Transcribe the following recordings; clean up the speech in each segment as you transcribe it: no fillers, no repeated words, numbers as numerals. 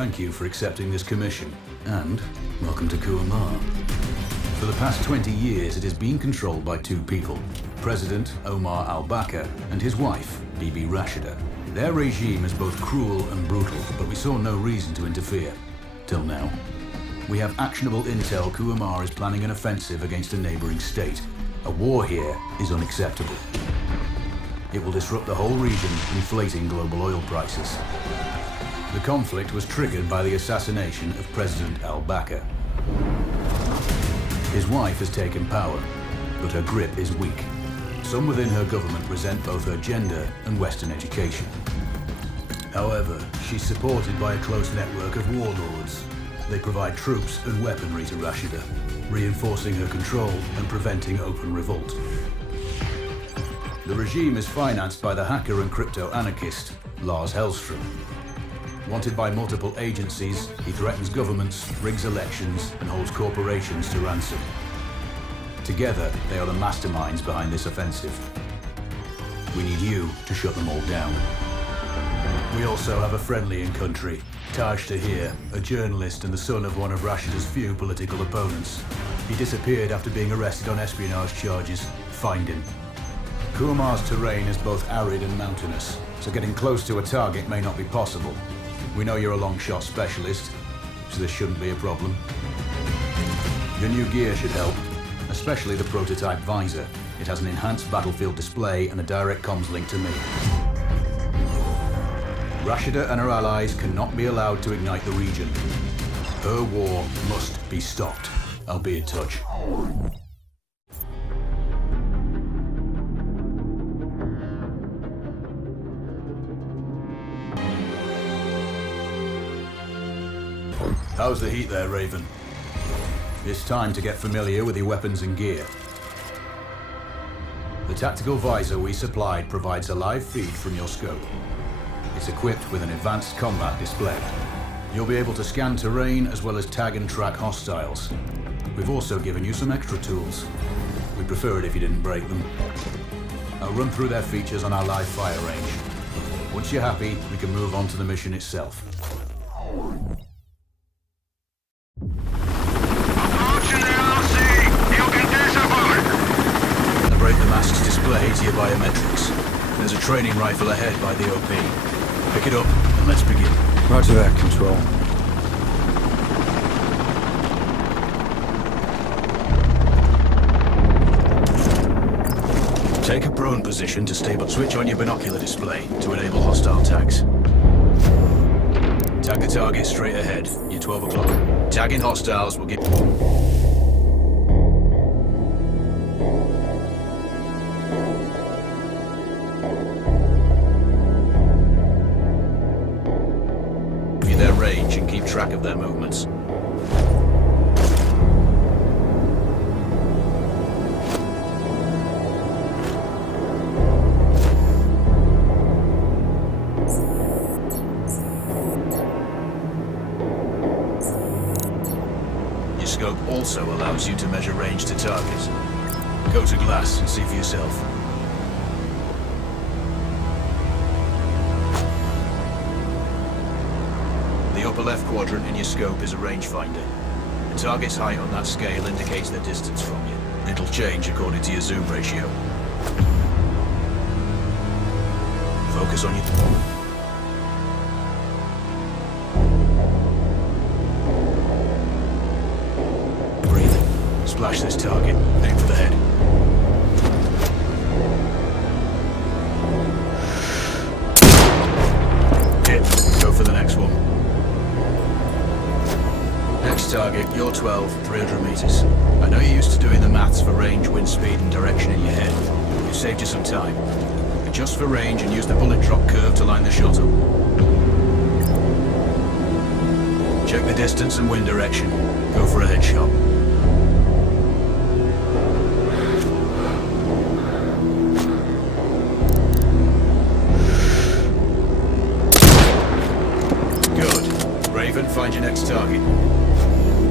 thank you for accepting this commission, and welcome to Kuamar. For the past 20 years, it has been controlled by two people, President Omar al-Bakr and his wife, Bibi Rashida. Their regime is both cruel and brutal, but we saw no reason to interfere, till now. We have actionable intel Kuamar is planning an offensive against a neighboring state. A war here is unacceptable. It will disrupt the whole region, inflating global oil prices. The conflict was triggered by the assassination of President al-Bakr. His wife has taken power, but her grip is weak. Some within her government resent both her gender and Western education. However, she's supported by a close network of warlords. They provide troops and weaponry to Rashida, reinforcing her control and preventing open revolt. The regime is financed by the hacker and crypto anarchist, Lars Hellstrom. Wanted by multiple agencies, he threatens governments, rigs elections, and holds corporations to ransom. Together, they are the masterminds behind this offensive. We need you to shut them all down. We also have a friendly in country, Taj Tahir, a journalist and the son of one of Rashida's few political opponents. He disappeared after being arrested on espionage charges. Find him. Kuamar's terrain is both arid and mountainous, so getting close to a target may not be possible. We know you're a long shot specialist, so this shouldn't be a problem. Your new gear should help, especially the prototype visor. It has an enhanced battlefield display and a direct comms link to me. Rashida and her allies cannot be allowed to ignite the region. Her war must be stopped. I'll be in touch. How's the heat there, Raven? It's time to get familiar with your weapons and gear. The tactical visor we supplied provides a live feed from your scope. It's equipped with an advanced combat display. You'll be able to scan terrain as well as tag and track hostiles. We've also given you some extra tools. We'd prefer it if you didn't break them. I'll run through their features on our live fire range. Once you're happy, we can move on to the mission itself. Separate the mask's display to your biometrics. There's a training rifle ahead by the OP. Pick it up and let's begin. Roger that, Control. Take a prone position to stable. Switch on your binocular display to enable hostile tags. Tag the target straight ahead. You're 12 o'clock. Tagging hostiles will give... their range and keep track of their movements. Your scope also allows you to measure range to target. Go to glass and see for yourself. The upper left quadrant in your scope is a rangefinder. The target's height on that scale indicates their distance from you. It'll change according to your zoom ratio. Focus on your... Breathing. Splash this target. Aim for the head. Hit. Go for the next one. Next target, you're 12, 300 meters. I know you're used to doing the maths for range, wind speed, and direction in your head. We've saved you some time. Adjust for range and use the bullet drop curve to line the shot up. Check the distance and wind direction. Go for a headshot. Good. Raven, find your next target.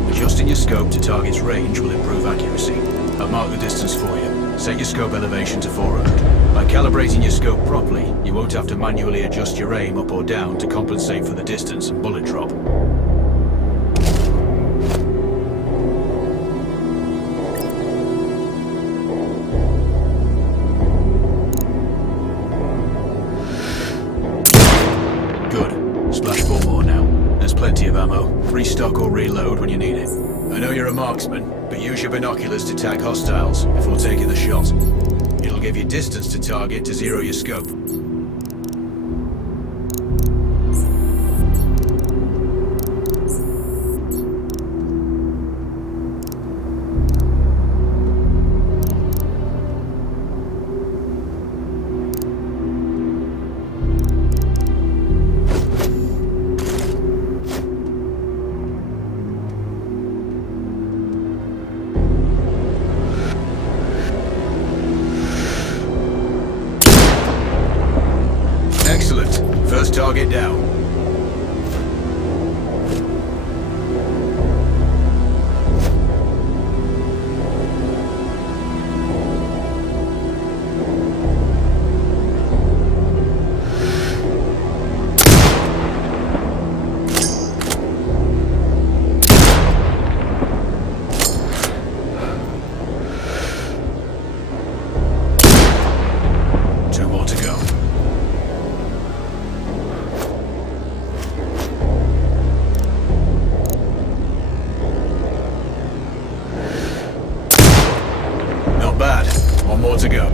Adjusting your scope to target's range will improve accuracy. I'll mark the distance for you. Set your scope elevation to 400. By calibrating your scope properly, you won't have to manually adjust your aim up or down to compensate for the distance and bullet drop. Good. Splash 4 more now. There's plenty of ammo. Restock or reload when you need it. I know you're a marksman, but use your binoculars to tag hostiles before taking the shot. It'll give you distance to target to zero your scope. Excellent. First target down. Two more to go. Bad. One more to go.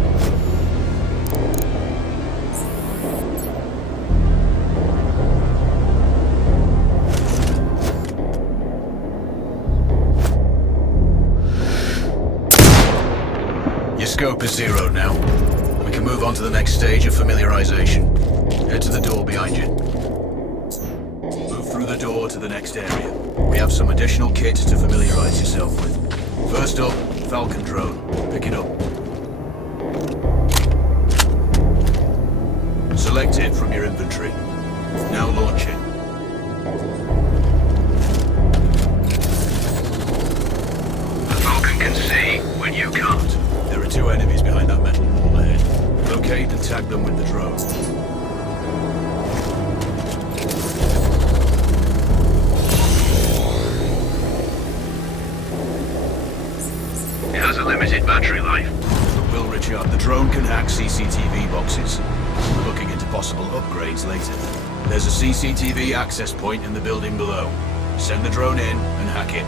Your scope is zeroed now. We can move on to the next stage of familiarization. Head to the door behind you. Move through the door to the next area. We have some additional kit to familiarize yourself with. First up, Falcon drone. Pick it up. Select it from your inventory. Now launch it. The Falcon can see when you can't. There are two enemies behind that metal wall ahead. Locate and tag them with the drone. It has a limited battery life. But will recharge. The drone can hack CCTV boxes. We're looking into possible upgrades later. There's a CCTV access point in the building below. Send the drone in and hack it.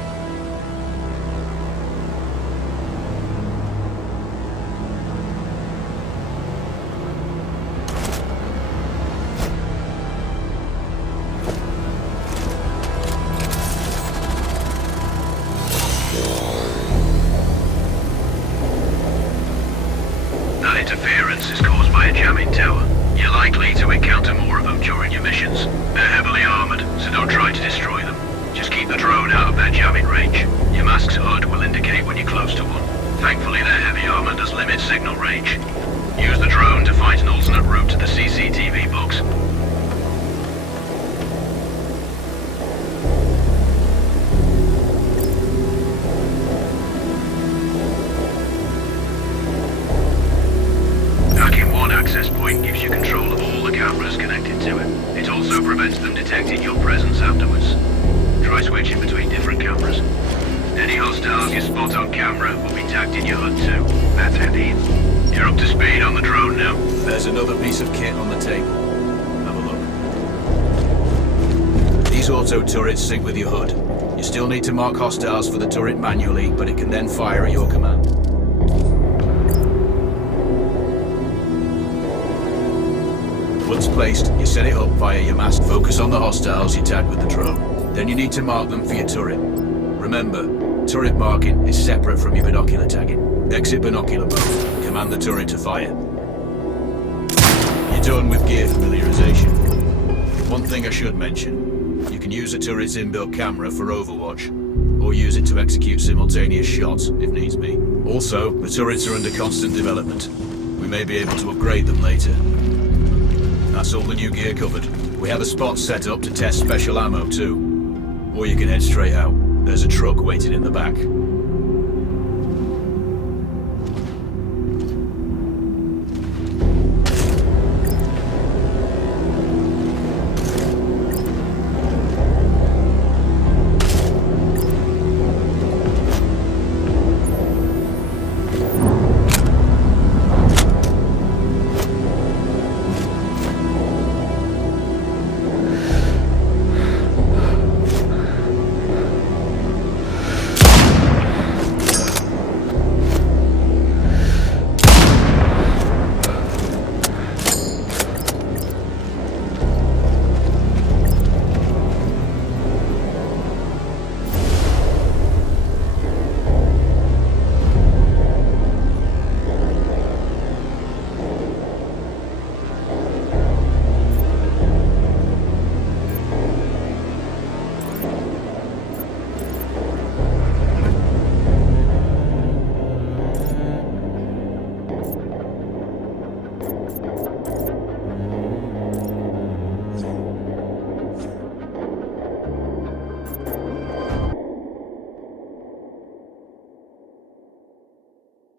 That interference is caused by a jamming tower. You're likely to encounter more of them during your missions. They're heavily armored, so don't try to destroy them. Just keep the drone out of their jamming range. Your mask's HUD will indicate when you're close to one. Thankfully, their heavy armor does limit signal range. Use the drone to find an alternate route to the CCTV box. Hacking one access point gives you control of all the cameras connected to it. It also prevents them detecting your presence afterwards. Try switching between different cameras. Any hostiles you spot on camera will be tagged in your HUD too. That's handy. You're up to speed on the drone now. There's another piece of kit on the table. Have a look. These auto turrets sync with your HUD. You still need to mark hostiles for the turret manually, but it can then fire at your command. Once placed, you set it up via your mask. Focus on the hostiles you tag with the drone. Then you need to mark them for your turret. Remember, turret marking is separate from your binocular tagging. Exit binocular mode. Command the turret to fire. You're done with gear familiarization. One thing I should mention, you can use a turret's inbuilt camera for overwatch, or use it to execute simultaneous shots if needs be. Also, the turrets are under constant development. We may be able to upgrade them later. That's all the new gear covered. We have a spot set up to test special ammo too. Or you can head straight out. There's a truck waiting in the back.